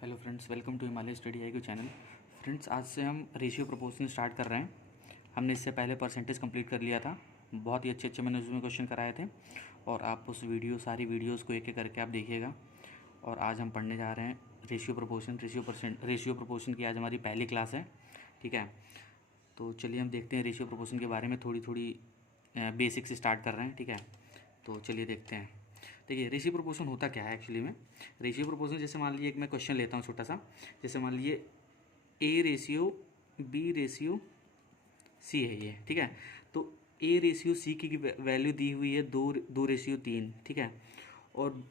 Hello friends, welcome to Himalaya study IQ channel. Friends, आज से हम रेशियो प्रोपोर्शन स्टार्ट कर रहे हैं। हमने इससे पहले परसेंटेज कंप्लीट कर लिया था। बहुत ही अच्छे अच्छे मैंने उसमें क्वेश्चन कराए थे और आप उस सारी वीडियोस को एक एक करके आप देखिएगा। और आज हम पढ़ने जा रहे हैं रेशियो प्रोपोर्शन की आज हमारी पहली क्लास है। ठीक है, तो चलिए हम देखते हैं रेशियो प्रोपोर्शन के बारे में थोड़ी थोड़ी बेसिक से स्टार्ट कर रहे हैं। ठीक है, तो चलिए देखते हैं। देखिए, रेशियो प्रोपोर्शन होता क्या है एक्चुअली में। रेशियो प्रोपोर्शन, जैसे मान लीजिए एक मैं क्वेश्चन लेता हूँ छोटा सा। जैसे मान लीजिए A ratio B ratio C है ये। ठीक है, तो A रेशियो C की वैल्यू दी हुई है 2:3। ठीक है, और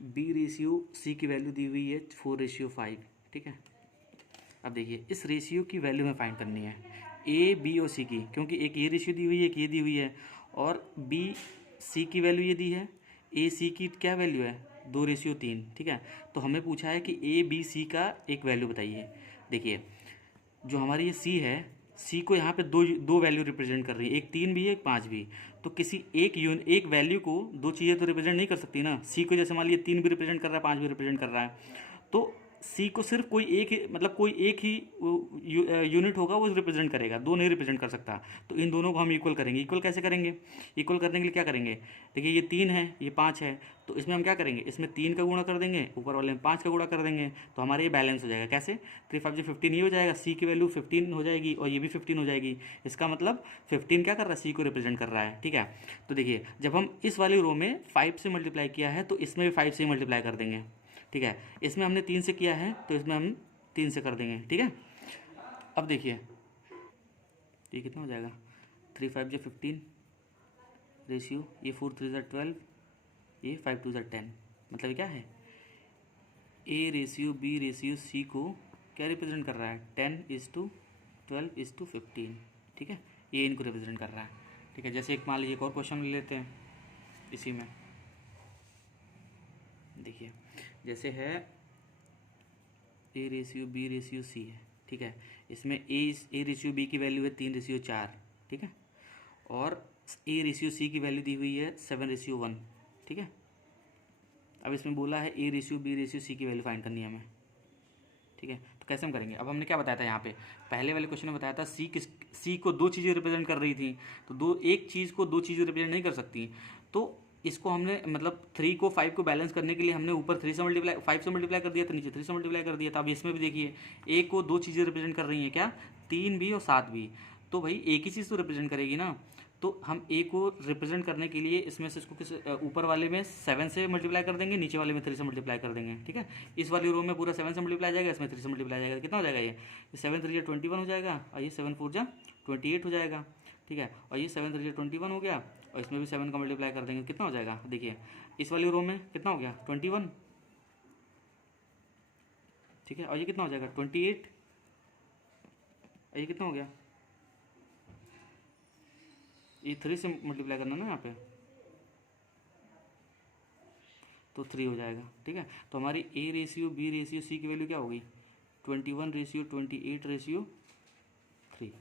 B रेशियो C की वैल्यू दी हुई है 4:5। ठीक है, अब देखिए इस रेशियो की वैल्यू में फाइंड करनी है A B और C की, क्योंकि एक ये रेशियो दी हुई है, एक ये दी हुई है, और B C की वैल्यू ये दी है। A C की क्या वैल्यू है? 2:3। ठीक है, तो हमें पूछा है कि A B C का एक वैल्यू बताइए। देखिए, जो हमारी ये C है, C को यहाँ पे दो दो वैल्यू रिप्रेजेंट कर रही है, एक 3 भी है, एक 5 भी। तो किसी एक वैल्यू को दो चीज़ें तो रिप्रेजेंट नहीं कर सकती ना। C को जैसे मान लीजिए 3 भी रिप्रेजेंट कर रहा है, 5 भी रिप्रेजेंट कर रहा है, तो सी को सिर्फ कोई एक ही यूनिट होगा वो रिप्रेजेंट करेगा, दो नहीं रिप्रेजेंट कर सकता। तो इन दोनों को हम इक्वल करेंगे। इक्वल कैसे करेंगे? इक्वल करने के लिए क्या करेंगे? देखिए, ये 3 है, ये 5 है, तो इसमें हम क्या करेंगे? इसमें 3 का गुणा कर देंगे, ऊपर वाले में 5 का गुणा कर देंगे, तो हमारे ये बैलेंस हो जाएगा। कैसे? 3 5 15 ही हो जाएगा। सी की वैल्यू 15 हो जाएगी और ये भी 15 हो जाएगी। इसका मतलब 15 क्या कर रहा है? सी को रिप्रेजेंट कर रहा है। ठीक है, तो देखिए, जब हम इस वाली रो में 5 से मल्टीप्लाई किया है, तो इसमें भी 5 से ही मल्टीप्लाई कर देंगे। ठीक है, इसमें हमने 3 से किया है, तो इसमें हम 3 से कर देंगे। ठीक है, अब देखिए ये कितना हो जाएगा? 3 5 15 रेशियो, ये 4 3 12, ये 5 2 10। मतलब क्या है? A ratio B ratio C को क्या रिप्रेजेंट कर रहा है? 10:12:15। ठीक है, ये इनको रिप्रेजेंट कर रहा है। ठीक है, जैसे एक मान लीजिए एक और क्वेश्चन ले लेते हैं इसी में। देखिए, जैसे है A ratio B ratio C है। ठीक है, इसमें A रेशियो B की वैल्यू है 3:4। ठीक है, और A रेशियो C की वैल्यू दी हुई है 7:1। ठीक है, अब इसमें बोला है A ratio B ratio C की वैल्यू फाइंड करनी है हमें। ठीक है, तो कैसे हम करेंगे? अब हमने क्या बताया था यहाँ पे, पहले वाले क्वेश्चन में बताया था C को दो चीज़ें रिप्रेजेंट कर रही थी, तो एक चीज़ को दो चीज़ें रिप्रेजेंट नहीं कर सकती। तो इसको हमने मतलब 3 को 5 को बैलेंस करने के लिए हमने ऊपर 5 से मल्टीप्लाई कर दिया था, नीचे 3 से मल्टीप्लाई कर दिया था। अब इसमें भी देखिए, A को दो चीज़ें रिप्रेजेंट कर रही हैं, क्या? 3 भी और 7 भी। तो भाई एक ही चीज़ तो रिप्रेजेंट करेगी ना। तो हम A को रिप्रेजेंट करने के लिए इसमें से इसको ऊपर वाले में 7 से मल्टीप्लाई कर देंगे, नीचे वाले में 3 से मल्टीप्लाई कर देंगे। ठीक है, इस वाली रो में पूरा 7 से मल्टीप्लाई जाएगा, इसमें 3 से मल्टीप्लाई जाएगा। कितना हो जाएगा? ये 7 3 21 हो जाएगा, और ये 7 4 28 हो जाएगा। ठीक है, और ये 7 3 21 हो गया, और इसमें भी 7 का मल्टीप्लाई कर देंगे, कितना हो जाएगा? देखिए, इस वाली रो में कितना हो गया? 21। ठीक है, और ये कितना हो जाएगा? 28। और ये कितना हो गया? ये 3 से मल्टीप्लाई करना ना यहाँ पे, तो 3 हो जाएगा। ठीक है, तो हमारी A ratio B ratio C की वैल्यू क्या होगी? 21:28:3।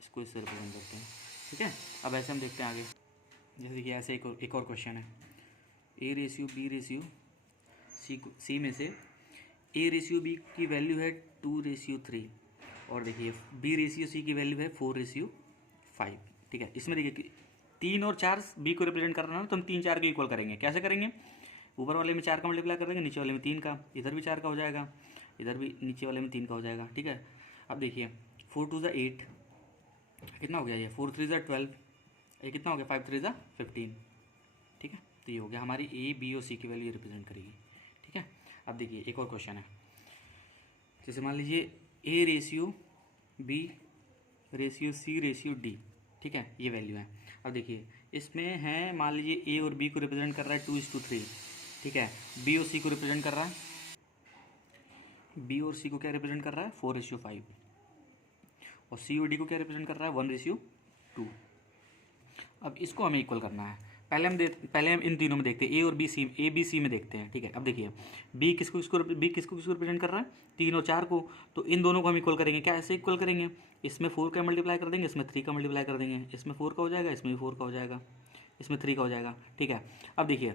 इसको इससे रिप्रेजेंट करते हैं। ठीक है, अब ऐसे हम देखते हैं आगे। जैसे कि ऐसे एक और क्वेश्चन है, A ratio B ratio C में से A रेशियो B की वैल्यू है 2:3, और देखिए B रेशियो C की वैल्यू है 4:5। ठीक है, इसमें देखिए 3 और 4 B को रिप्रेजेंट कर रहा है, तो हम 3 4 को इक्वल करेंगे। कैसे करेंगे? ऊपर वाले में 4 का मल्टीप्लाई कर देंगे, नीचे वाले में 3 का, इधर भी 4 का हो जाएगा, इधर भी नीचे वाले में 3 का हो जाएगा। ठीक है, अब देखिए 4 2 8, कितना हो गया? ये 4 3 12, ये कितना हो गया? 5 3 15। ठीक है, तो ये हो गया हमारी A B और C की वैल्यू रिप्रेजेंट करेगी। ठीक है, अब देखिए एक और क्वेश्चन है। जैसे मान लीजिए A ratio B ratio C ratio D। ठीक है, ये वैल्यू है। अब देखिए इसमें है, मान लीजिए A और B को रिप्रेजेंट कर रहा है 2:3। ठीक है, B और C को रिप्रेजेंट कर रहा है, B और C को क्या रिप्रेजेंट कर रहा है? 4:5। और C और D को क्या रिप्रेजेंट कर रहा है? 1:2। अब इसको हमें इक्वल करना है। पहले हम इन तीनों में देखते हैं, A B C में देखते हैं। ठीक है, अब देखिए B किसको रिप्रेजेंट कर रहा है? 3 और 4 को। तो इन दोनों को हम इक्वल करेंगे। क्या ऐसे इक्वल करेंगे? इसमें 4 का मल्टीप्लाई कर देंगे, इसमें 3 का मल्टीप्लाई कर देंगे, इसमें 4 का हो जाएगा, इसमें भी 4 का हो जाएगा, इसमें 3 का हो जाएगा। ठीक है, अब देखिए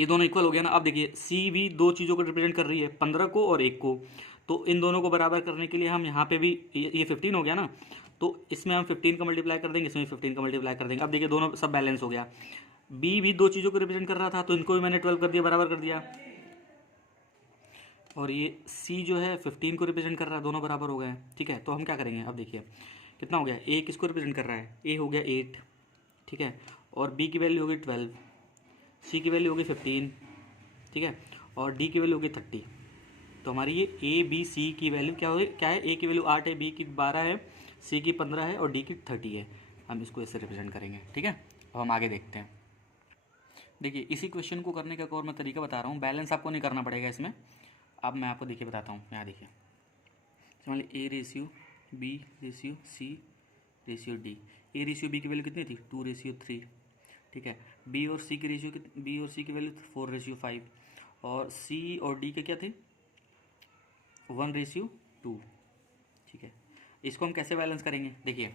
ये दोनों इक्वल हो गया ना। अब देखिए सी भी दो चीज़ों को रिप्रेजेंट कर रही है, 15 को और 1 को, तो इन दोनों को बराबर करने के लिए हम यहाँ पे भी ये 15 हो गया ना, तो इसमें हम 15 का मल्टीप्लाई कर देंगे, इसमें 15 का मल्टीप्लाई कर देंगे। अब देखिए दोनों सब बैलेंस हो गया। बी भी दो चीज़ों को रिप्रेजेंट कर रहा था, तो इनको भी मैंने 12 कर दिया, बराबर कर दिया। और ये सी जो है 15 को रिप्रेजेंट कर रहा है, दोनों बराबर हो गए हैं। ठीक है, तो हम क्या करेंगे, अब देखिए कितना हो गया, ए किसको रिप्रेजेंट कर रहा है, ए हो गया 8, ठीक है, और बी की वैल्यू हो गई 12, सी की वैल्यू हो गई 15, ठीक है, और डी की वैल्यू हो गई 30। तो हमारी ये ए बी सी की वैल्यू क्या है, ए की वैल्यू 8 है, बी की 12 है, सी की 15 है और डी की 30 है। हम इसको इससे रिप्रेजेंट करेंगे। ठीक है, अब हम आगे देखते हैं। देखिए इसी क्वेश्चन को करने का एक और मैं तरीका बता रहा हूँ, बैलेंस आपको नहीं करना पड़ेगा इसमें। अब मैं आपको देखिए बताता हूँ, यहाँ देखिए मान लीजिए A ratio B ratio C ratio D. A ratio B की वैल्यू कितनी थी, 2:3, ठीक है। बी और सी की रेशियो, बी और सी की वैल्यू 4:5, और सी और डी के क्या थे, 1:2, ठीक है। इसको हम कैसे बैलेंस करेंगे, देखिए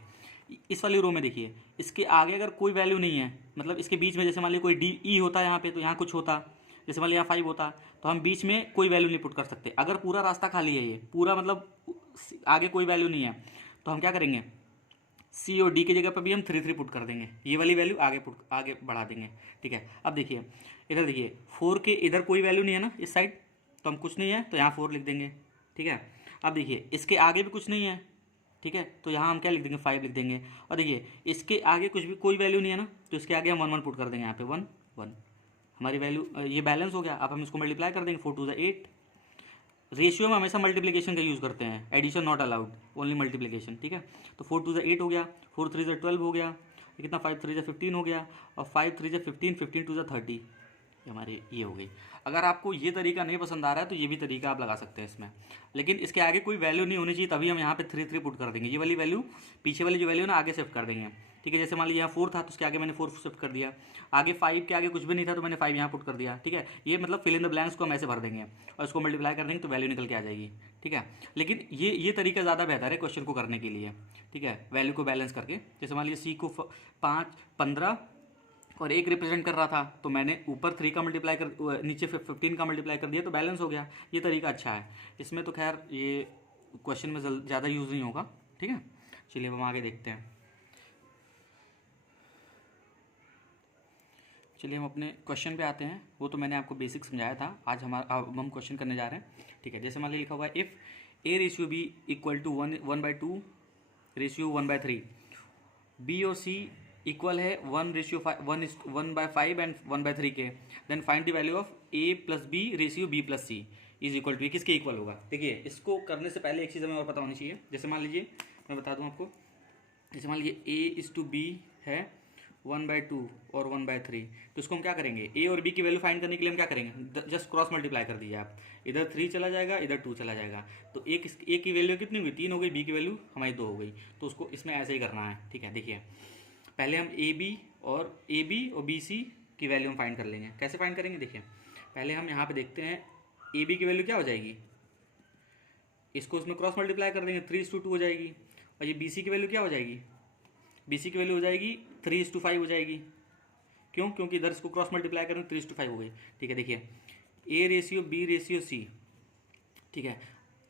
इस वाली रो में देखिए, इसके आगे अगर कोई वैल्यू नहीं है, मतलब इसके बीच में जैसे मान लीजिए कोई डी ई होता है यहाँ पे, तो यहाँ कुछ होता, जैसे मान लीजिए यहाँ 5 होता, तो हम बीच में कोई वैल्यू नहीं पुट कर सकते। अगर पूरा रास्ता खाली है, ये पूरा मतलब आगे कोई वैल्यू नहीं है, तो हम क्या करेंगे, सी और डी की जगह पर भी हम 3 पुट कर देंगे, ये वाली वैल्यू आगे बढ़ा देंगे। ठीक है, अब देखिए इधर देखिए 4 के इधर कोई वैल्यू नहीं है ना इस साइड, तो हम कुछ नहीं है तो यहाँ 4 लिख देंगे। ठीक है, अब देखिए इसके आगे भी कुछ नहीं है, ठीक है, तो यहाँ हम क्या लिख देंगे, 5 लिख देंगे। और देखिए इसके आगे कुछ भी कोई वैल्यू नहीं है ना, तो इसके आगे हम 1 1 पुट कर देंगे, यहाँ पे 1 1, हमारी वैल्यू ये बैलेंस हो गया। अब हम इसको मल्टीप्लाई कर देंगे, 4 2 8। रेशियो में हमेशा मल्टीप्लिकेशन का यूज़ करते हैं, addition not allowed, only multiplication. ठीक है, तो 4 2 8 हो गया, 4 3 12 हो गया, कितना 5 3 15 हो गया, और 5 3 15, 15 2 30, हमारी ये हो गई। अगर आपको ये तरीका नहीं पसंद आ रहा है तो ये भी तरीका आप लगा सकते हैं इसमें, लेकिन इसके आगे कोई वैल्यू नहीं होनी चाहिए, तभी हम यहाँ पे 3 पुट कर देंगे। ये वाली वैल्यू, पीछे वाली जो वैल्यू ना आगे शिफ्ट कर देंगे। ठीक है, जैसे मान लीजिए यहाँ 4 था तो उसके आगे मैंने 4 शिफ्ट कर दिया, आगे 5 के आगे कुछ भी नहीं था तो मैंने 5 यहाँ पुट कर दिया। ठीक है, ये मतलब फिल इन द ब्लैंक्स को हम ऐसे भर देंगे और इसको मल्टीप्लाई कर देंगे तो वैल्यू निकल के आ जाएगी। ठीक है, लेकिन ये तरीका ज़्यादा बेहतर है क्वेश्चन को करने के लिए। ठीक है, वैल्यू को बैलेंस करके, जैसे मान लीजिए सी को 5 15 और 1 रिप्रेजेंट कर रहा था, तो मैंने ऊपर 3 का मल्टीप्लाई कर, नीचे 15 का मल्टीप्लाई कर दिया, तो बैलेंस हो गया। ये तरीका अच्छा है, इसमें तो खैर ये क्वेश्चन में ज़्यादा यूज़ नहीं होगा। ठीक है, चलिए हम आगे देखते हैं। चलिए हम अपने क्वेश्चन पे आते हैं, वो तो मैंने आपको बेसिक समझाया था, आज अब हम क्वेश्चन करने जा रहे हैं। ठीक है, जैसे मान लीजिए लिखा हुआ है if A ratio B equal to 1/2 ratio 1/3, B और सी इक्वल है 1:5 एंड 1/3 के, then find the value of A plus B ratio B plus C is equal to, किसके इक्वल होगा। देखिए इसको करने से पहले एक चीज़ हमें और पता होनी चाहिए। जैसे मान लीजिए मैं बता दूं आपको, जैसे मान लीजिए A/B है 1/2 और 1/3, तो इसको हम क्या करेंगे, ए और बी की वैल्यू फाइंड करने के लिए हम क्या करेंगे, जस्ट क्रॉस मल्टीप्लाई कर दीजिए आप, इधर 3 चला जाएगा, इधर 2 चला जाएगा, तो ए की वैल्यू कितनी हुई, 3 हो गई, बी की वैल्यू हमारी 2 हो गई, तो उसको इसमें ऐसे ही करना है। ठीक है, देखिए पहले हम ए बी और बी सी की वैल्यू हम फाइंड कर लेंगे। कैसे फाइंड करेंगे, देखिए पहले हम यहाँ पे देखते हैं ए बी की वैल्यू क्या हो जाएगी, इसको उसमें क्रॉस मल्टीप्लाई कर देंगे, 3:2 हो जाएगी, और ये बी सी की वैल्यू क्या हो जाएगी, बी सी की वैल्यू हो जाएगी 3:5 हो जाएगी। क्यों, क्योंकि इधर इसको क्रॉस मल्टीप्लाई करेंगे 3:5 हो गई। ठीक है, देखिए A ratio B ratio C, ठीक है,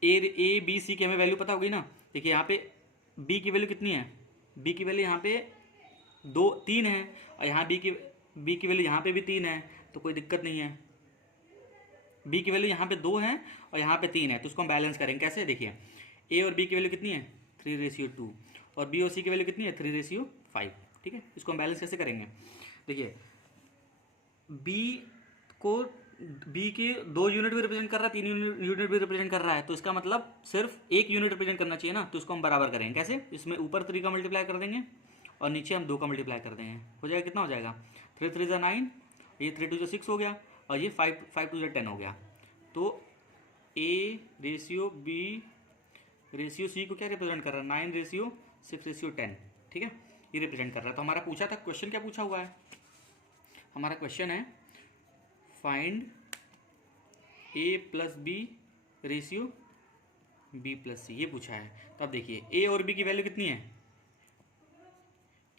ए बी सी की हमें वैल्यू पता होगी ना। देखिए यहाँ पे बी की वैल्यू कितनी है, बी की वैल्यू यहाँ पे 3 है, और यहाँ बी की वैल्यू यहाँ पे भी 3 है, तो कोई दिक्कत नहीं है। बी की वैल्यू यहाँ पे 2 है और यहाँ पे 3 है, तो उसको हम बैलेंस करेंगे कैसे, देखिए ए और बी की वैल्यू कितनी है, 3:2, और बी और सी की वैल्यू कितनी है, 3:5। ठीक है, इसको हम बैलेंस कैसे करेंगे, देखिए बी के 2 यूनिट भी रिप्रेजेंट कर रहा है, 3 यूनिट भी रिप्रेजेंट कर रहा है, तो इसका मतलब सिर्फ 1 यूनिट रिप्रेजेंट करना चाहिए ना, तो इसको हम बराबर करेंगे कैसे, इसमें ऊपर 3 का मल्टीप्लाई कर देंगे और नीचे हम 2 का मल्टीप्लाई कर देंगे, हो जाएगा, कितना हो जाएगा, 3 3 9, ये 3 2 6 हो गया, और ये 5 2 10 हो गया। तो A ratio B ratio C को क्या रिप्रेजेंट कर रहा है, 9:6:10। ठीक है, ये रिप्रेजेंट कर रहा है। तो हमारा पूछा था, क्वेश्चन क्या पूछा हुआ है, हमारा क्वेश्चन है find A plus B ratio B plus C, ये पूछा है। तो अब देखिए ए और बी की वैल्यू कितनी है,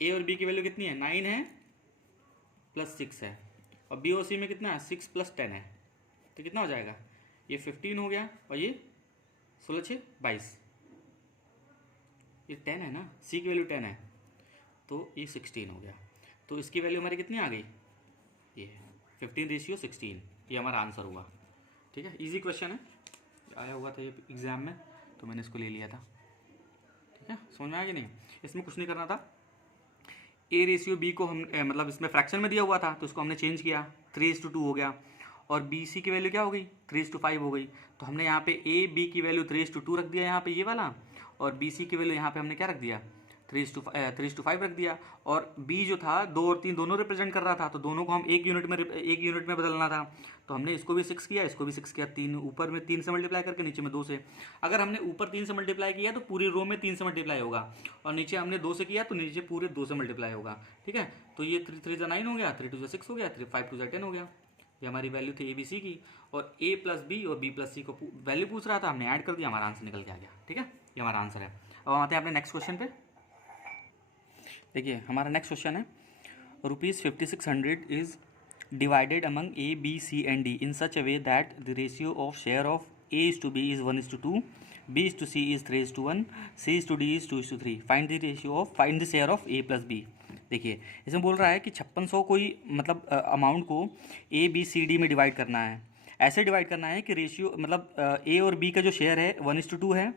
ए और बी की वैल्यू कितनी है, 9 है प्लस 6 है, और बी और सी में कितना है 6 + 10 है, तो कितना हो जाएगा, ये 15 हो गया और ये 16 6 22, ये 10 है ना, सी की वैल्यू 10 है तो ये 16 हो गया। तो इसकी वैल्यू हमारी कितनी आ गई, ये 15:16, ये हमारा आंसर हुआ। ठीक है, इजी क्वेश्चन है, आया हुआ था ये एग्ज़ाम में तो मैंने इसको ले लिया था। ठीक है, समझ में आया कि नहीं। इसमें कुछ नहीं करना था, A/B को हम मतलब इसमें फ्रैक्शन में दिया हुआ था तो इसको हमने चेंज किया, 3:2 हो गया, और BC की वैल्यू क्या हो गई 3:5 हो गई। तो हमने यहाँ पे AB की वैल्यू 3:2 रख दिया यहाँ पे ये वाला, और BC की वैल्यू यहाँ पे हमने क्या रख दिया 3:5 रख दिया। और B जो था 2 और 3 दोनों रिप्रेजेंट कर रहा था, तो दोनों को हम एक यूनिट में बदलना था। तो हमने इसको भी 6 किया, इसको भी 6 किया, 3 ऊपर में 3 से मल्टीप्लाई करके, नीचे में 2 से। अगर हमने ऊपर 3 से मल्टीप्लाई किया तो पूरी रो में 3 से मल्टीप्लाई होगा, और नीचे हमने 2 से किया तो नीचे पूरे 2 से मल्टीप्लाई होगा। ठीक है, तो ये 3 3 9 हो गया, 3 2 6 हो गया, 5 2 10 हो गया। ये हमारी वैल्यू थी ABC की, और A + B और B + C को वैल्यू पूछ रहा था, हमने ऐड कर दिया, हमारा आंसर निकल के आ गया। ठीक है, ये हमारा आंसर है। अब आते हैं अपने नेक्स्ट क्वेश्चन पे। देखिए हमारा नेक्स्ट क्वेश्चन है, ₹5600 is divided among A, B, C and D in such a way that the ratio of share of A:B is 1:2, B:C is 3:1, C:D is 2:3. Find the share of A + B. देखिए इसमें बोल रहा है कि 5600 कोई मतलब amount को ABCD में डिवाइड करना है। ऐसे डिवाइड करना है कि रेशियो मतलब A और B का जो शेयर है 1:2 है,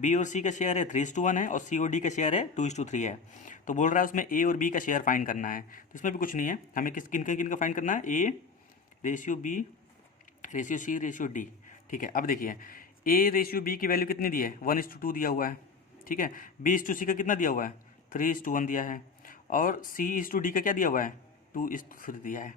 B और C का शेयर है 3:1 है, और C और D का शेयर है 2:3 है। तो बोल रहा है उसमें A और B का शेयर फाइंड करना है। तो इसमें भी कुछ नहीं है, हमें किन का फाइंड करना है, A/B C/D। ठीक है, अब देखिए A/B की वैल्यू कितनी दी है 1:2 दिया हुआ है। ठीक है, B/C का कितना दिया हुआ है 3:1 दिया है, और C/D का क्या दिया हुआ है 2:3 दिया है।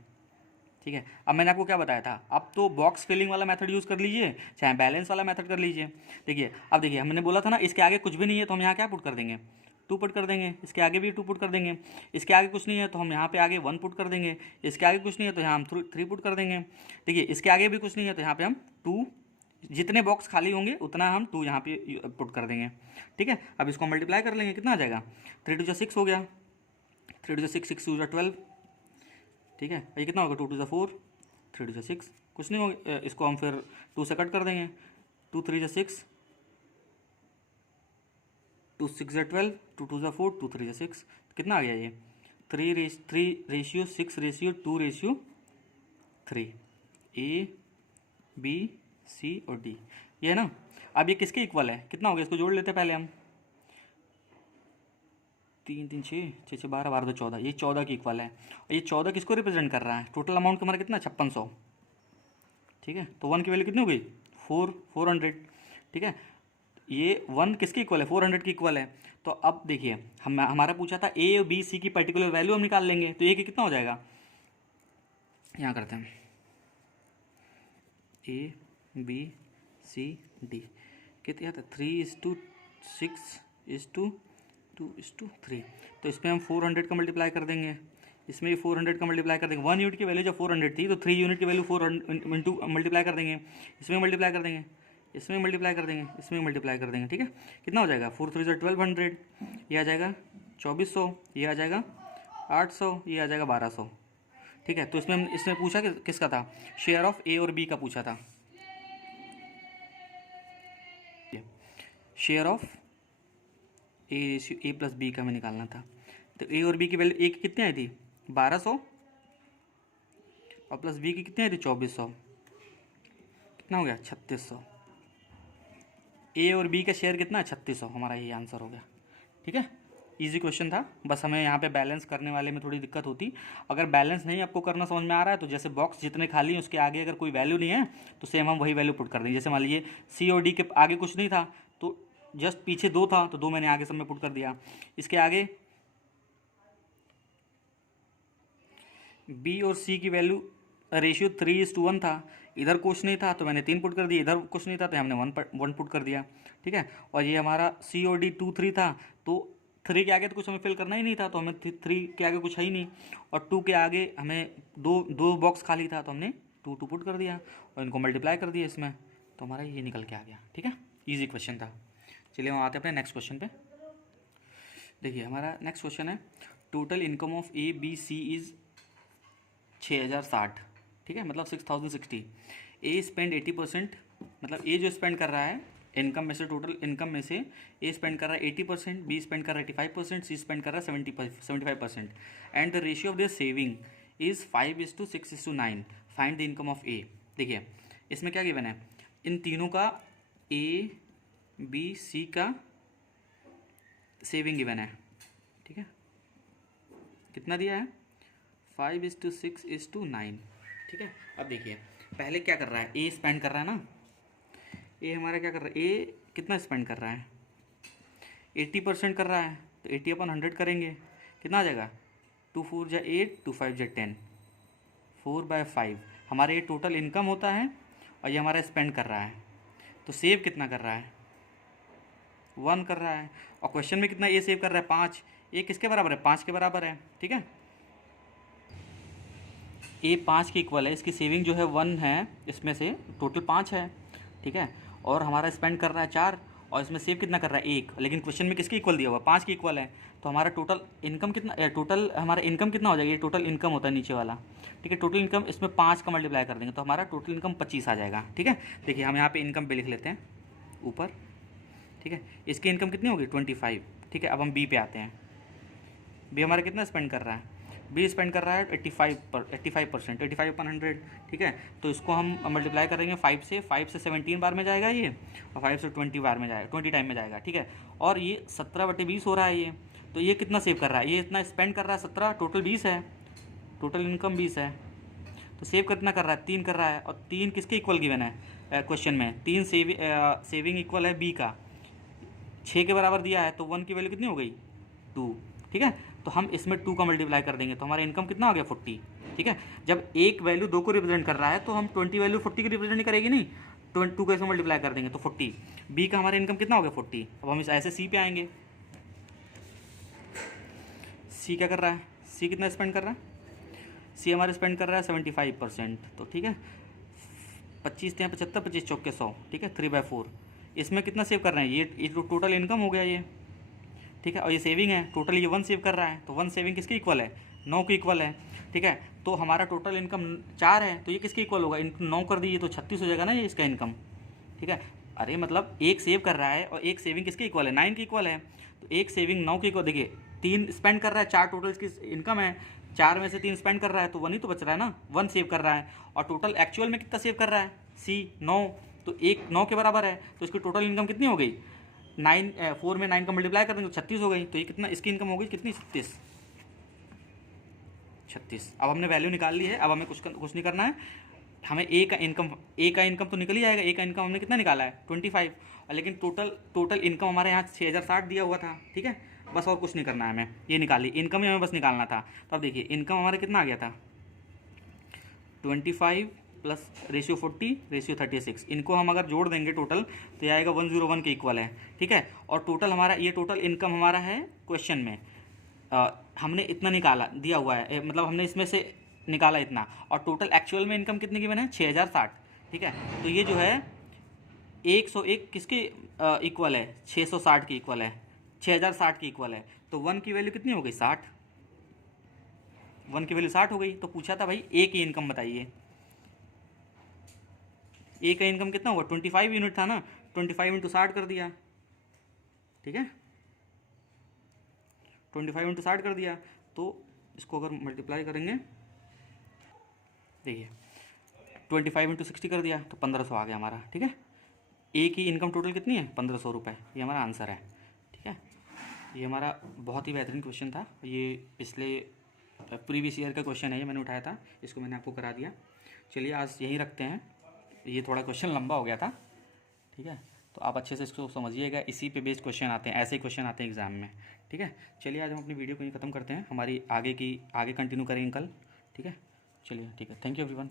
ठीक है, अब मैंने आपको क्या बताया था, अब तो बॉक्स फिलिंग वाला मेथड यूज़ कर लीजिए, चाहे बैलेंस वाला मेथड कर लीजिए। देखिए अब देखिए हमने बोला था ना इसके आगे कुछ भी नहीं है तो हम यहाँ क्या पुट कर देंगे 2 पुट कर देंगे, इसके आगे भी 2 पुट कर देंगे, इसके आगे कुछ नहीं है तो हम यहाँ पे आगे 1 पुट कर देंगे, इसके आगे कुछ नहीं है तो यहाँ हम 3 पुट कर देंगे। देखिए इसके आगे भी कुछ नहीं है तो यहाँ पे हम 2, जितने बॉक्स खाली होंगे उतना हम 2 यहाँ पे पुट कर देंगे। ठीक है, अब इसको मल्टीप्लाई कर लेंगे, कितना आ जाएगा 3 2 6 हो गया, 3 2 6 6 2 12। ठीक है, ये कितना होगा 2 2 4, 3 2 6, कुछ नहीं होगा, इसको हम फिर 2 से कट कर देंगे, 2 3 6, 2 6 12, 2 2 4, 2 3 6, कितना आ गया ये 3:6:2:3, A/B/C और D, ये है ना। अब ये किसके इक्वल है, कितना हो गया, इसको जोड़ लेते हैं पहले हम, 3 3 6 6 6 12 12 2 14, ये 14 की इक्वल है। और ये 14 किसको रिप्रेजेंट कर रहा है, टोटल अमाउंट हमारा कितना 5600। ठीक है, तो 1 की वैल्यू कितनी हो गई 400। ठीक है, ये 1 किसकी इक्वल है 400 की इक्वल है। तो अब देखिए हमारा पूछा था A/B/C की पर्टिकुलर वैल्यू हम निकाल लेंगे, तो ये कितना हो जाएगा, यहाँ करते हैं A/B/C/D कितने आता है 3:6:2:3, तो इसमें हम 400 का मल्टीप्लाई कर देंगे, इसमें भी 400 का मल्टीप्लाई कर देंगे। 1 यूनिट की वैल्यू जब 400 थी तो 3 यूनिट की वैल्यू 400 इंटू मल्टीप्लाई कर देंगे, इसमें मल्टीप्लाई कर देंगे, इसमें मल्टीप्लाई कर देंगे, इसमें मल्टीप्लाई कर देंगे। ठीक है, कितना हो जाएगा 4 3 1200, ये आ जाएगा 2400, ये आ जाएगा 800, ये आ जाएगा 1200। ठीक है, तो इसमें पूछा कि किसका था, शेयर ऑफ A और B का पूछा था, शेयर ऑफ A + B का हमें निकालना था। तो A और B की वैल्यू A की कितनी आई थी 1200, और प्लस B की कितनी आई थी 2400, कितना हो गया 3600। A और B का शेयर कितना है 3600, हमारा ये आंसर हो गया। ठीक है, इजी क्वेश्चन था, बस हमें यहाँ पे बैलेंस करने वाले में थोड़ी दिक्कत होती। अगर बैलेंस नहीं आपको करना समझ में आ रहा है तो जैसे बॉक्स जितने खाली हैं उसके आगे अगर कोई वैल्यू नहीं है तो सेम हम वही वैल्यू पुट कर देंगे। जैसे मान लीजिए C और D के आगे कुछ नहीं था तो जस्ट पीछे 2 था तो 2 मैंने आगे सब में पुट कर दिया, इसके आगे B और C की वैल्यू रेशियो 3:1 था, इधर कुछ नहीं था तो मैंने 3 पुट कर दिया, इधर कुछ नहीं था तो हमने 1 पुट कर दिया। ठीक है, और ये हमारा C और D 2 3 था तो 3 के आगे तो कुछ हमें फिल करना ही नहीं था तो हमें 3 के आगे कुछ है ही नहीं, और 2 के आगे हमें दो बॉक्स खाली था तो हमने 2 2 पुट कर दिया और इनको मल्टीप्लाई कर दिया इसमें, तो हमारा ये निकल के आ गया। ठीक है, ईजी क्वेश्चन था। चलिए हम आते हैं अपने नेक्स्ट क्वेश्चन पे। देखिए हमारा नेक्स्ट क्वेश्चन है, total income of A B C is 6060, ठीक है, मतलब 6060। ए स्पेंड 80%, मतलब ए जो स्पेंड कर रहा है इनकम में से, टोटल इनकम में से ए स्पेंड कर रहा है 80%, बी स्पेंड कर रहा है 85%, सी स्पेंड कर रहा है 75%, and the ratio of their saving is 5:6:9। Find the income of A. देखिए इसमें क्या गिवन है, इन तीनों का ए बी सी का सेविंग गिवन है, ठीक है, कितना दिया है 5:6:9, ठीक है। अब देखिए पहले क्या कर रहा है, ए स्पेंड कर रहा है ना, ए हमारा क्या कर रहा है, ए कितना स्पेंड कर रहा है 80% कर रहा है, तो 80/100 करेंगे, कितना आ जाएगा 2 4 जा 8, 2 5 जा 10, 4/5 हमारा ये टोटल इनकम होता है, और ये हमारा स्पेंड कर रहा है। तो सेव कितना कर रहा है 1 कर रहा है, और क्वेश्चन में कितना ए सेव कर रहा है 5, ए किसके बराबर है 5 के बराबर है, ठीक है, ए 5 के इक्वल है, इसकी सेविंग जो है 1 है, इसमें से टोटल 5 है, ठीक है, और हमारा स्पेंड कर रहा है 4, और इसमें सेव कितना कर रहा है 1, लेकिन क्वेश्चन में किसके इक्वल दिया हुआ 5 के इक्वल है, तो हमारा टोटल इनकम कितना, टोटल हमारा इनकम कितना हो जाएगा, ये टोटल इनकम होता है नीचे वाला, ठीक है, टोटल इनकम इसमें 5 का मल्टीप्लाई कर देंगे तो हमारा टोटल इनकम 25 आ जाएगा, ठीक है। देखिए हम यहाँ पे इनकम पे लिख लेते हैं ऊपर, ठीक है, इसकी इनकम कितनी होगी 25, ठीक है। अब हम बी पे आते हैं, बी हमारा कितना स्पेंड कर रहा है, बी स्पेंड कर रहा है 85%, 85/100, ठीक है, तो इसको हम मल्टीप्लाई करेंगे 5 से 17 बार में जाएगा ये, और 5 से 20 बार में जाएगा, 20 टाइम में जाएगा, ठीक है, और ये 17/20 हो रहा है ये, तो ये कितना सेव कर रहा है, ये इतना स्पेंड कर रहा है 17, टोटल 20 है, टोटल इनकम 20 है, तो सेव कितना कर रहा है 3 कर रहा है, और 3 किसके इक्वल गिवन है क्वेश्चन में, 3 सेविंग इक्वल है बी का, 6 के बराबर दिया है, तो 1 की वैल्यू कितनी हो गई 2, ठीक है, तो हम इसमें 2 का मल्टीप्लाई कर देंगे तो हमारा इनकम कितना हो गया 40, ठीक है। जब एक वैल्यू 2 को रिप्रेजेंट कर रहा है तो हम 20 वैल्यू 40 को रिप्रेजेंट नहीं करेगी, नहीं, 2 को इसमें मल्टीप्लाई कर देंगे तो 40, बी का हमारा इनकम कितना हो गया 40। अब हम इस ऐसे सी पे आएंगे, सी क्या कर रहा है, सी कितना स्पेंड कर रहा है, सी हमारा स्पेंड कर रहा है 75%, तो ठीक है, 25 × 75, 25 चौके 100, ठीक है, 3/4, इसमें कितना सेव कर रहे हैं, ये टोटल इनकम हो गया ये, ठीक है, और ये सेविंग है, टोटल ये 1 सेव कर रहा है, तो 1 सेविंग किसके इक्वल है 9 के इक्वल है, ठीक है, तो हमारा टोटल इनकम 4 है, तो ये किसके इक्वल होगा, 9 कर दीजिए तो 36 हो जाएगा ना ये इसका इनकम, ठीक है। अरे मतलब एक सेव कर रहा है और एक सेविंग किसके इक्वल है 9 के इक्वल है, तो एक सेविंग 9 के इक्वल, देखिए 3 स्पेंड कर रहा है, 4 टोटल इसकी इनकम है, 4 में से 3 स्पेंड कर रहा है तो 1 ही तो बच रहा है ना, 1 सेव कर रहा है, और टोटल एक्चुअल में कितना सेव कर रहा है सी 9, तो एक 9 के बराबर है, तो इसकी टोटल इनकम कितनी हो गई 4 में 9 का मल्टीप्लाई कर देंगे तो 36 हो गई, तो ये कितना इसकी इनकम हो गई कितनी 36। अब हमने वैल्यू निकाल ली है, अब हमें कुछ नहीं करना है, हमें ए का इनकम तो निकल ही जाएगा, ए का इनकम हमने कितना निकाला है 25, और लेकिन टोटल इनकम हमारे यहाँ 6060 दिया हुआ था, ठीक है, बस और कुछ नहीं करना है हमें, ये निकाली इनकम ही हमें बस निकालना था। तो अब देखिए इनकम हमारा कितना आ गया था 25 प्लस रेशियो 40 रेशियो 36, इनको हम अगर जोड़ देंगे टोटल तो ये आएगा 101 के इक्वल है, ठीक है, और टोटल हमारा ये टोटल इनकम हमारा है क्वेश्चन में, हमने इतना निकाला दिया हुआ है, मतलब हमने इसमें से निकाला इतना, और टोटल एक्चुअल में इनकम कितने की बने 6060, ठीक है, तो ये जो है 101 किसके इक्वल है 660 के इक्वल है, 6060 के इक्वल है, तो 1 की वैल्यू कितनी हो गई 60, 1 की वैल्यू 60 हो गई, तो पूछा था भाई ए की इनकम बताइए, ए का इनकम कितना हुआ 25 यूनिट था ना, 25 × 60 कर दिया, ठीक है, 25 × 60 कर दिया, तो इसको अगर मल्टीप्लाई करेंगे देखिए 25 × 60 कर दिया तो 1500 आ गया हमारा, ठीक है, ए की इनकम टोटल कितनी है 1500 रुपये, ये हमारा आंसर है, ठीक है। ये हमारा बहुत ही बेहतरीन क्वेश्चन था, ये पिछले प्रीवियस ईयर का क्वेश्चन है, ये मैंने उठाया था, इसको मैंने आपको करा दिया। चलिए आज यहीं रखते हैं, ये थोड़ा क्वेश्चन लंबा हो गया था, ठीक है, तो आप अच्छे से इसको समझिएगा, इसी पे बेस्ड क्वेश्चन आते हैं, ऐसे ही क्वेश्चन आते हैं एग्जाम में, ठीक है। चलिए आज हम अपनी वीडियो को यहीं ख़त्म करते हैं, हमारी आगे कंटिन्यू करेंगे कल, ठीक है। चलिए ठीक है, थैंक यू एवरीवन।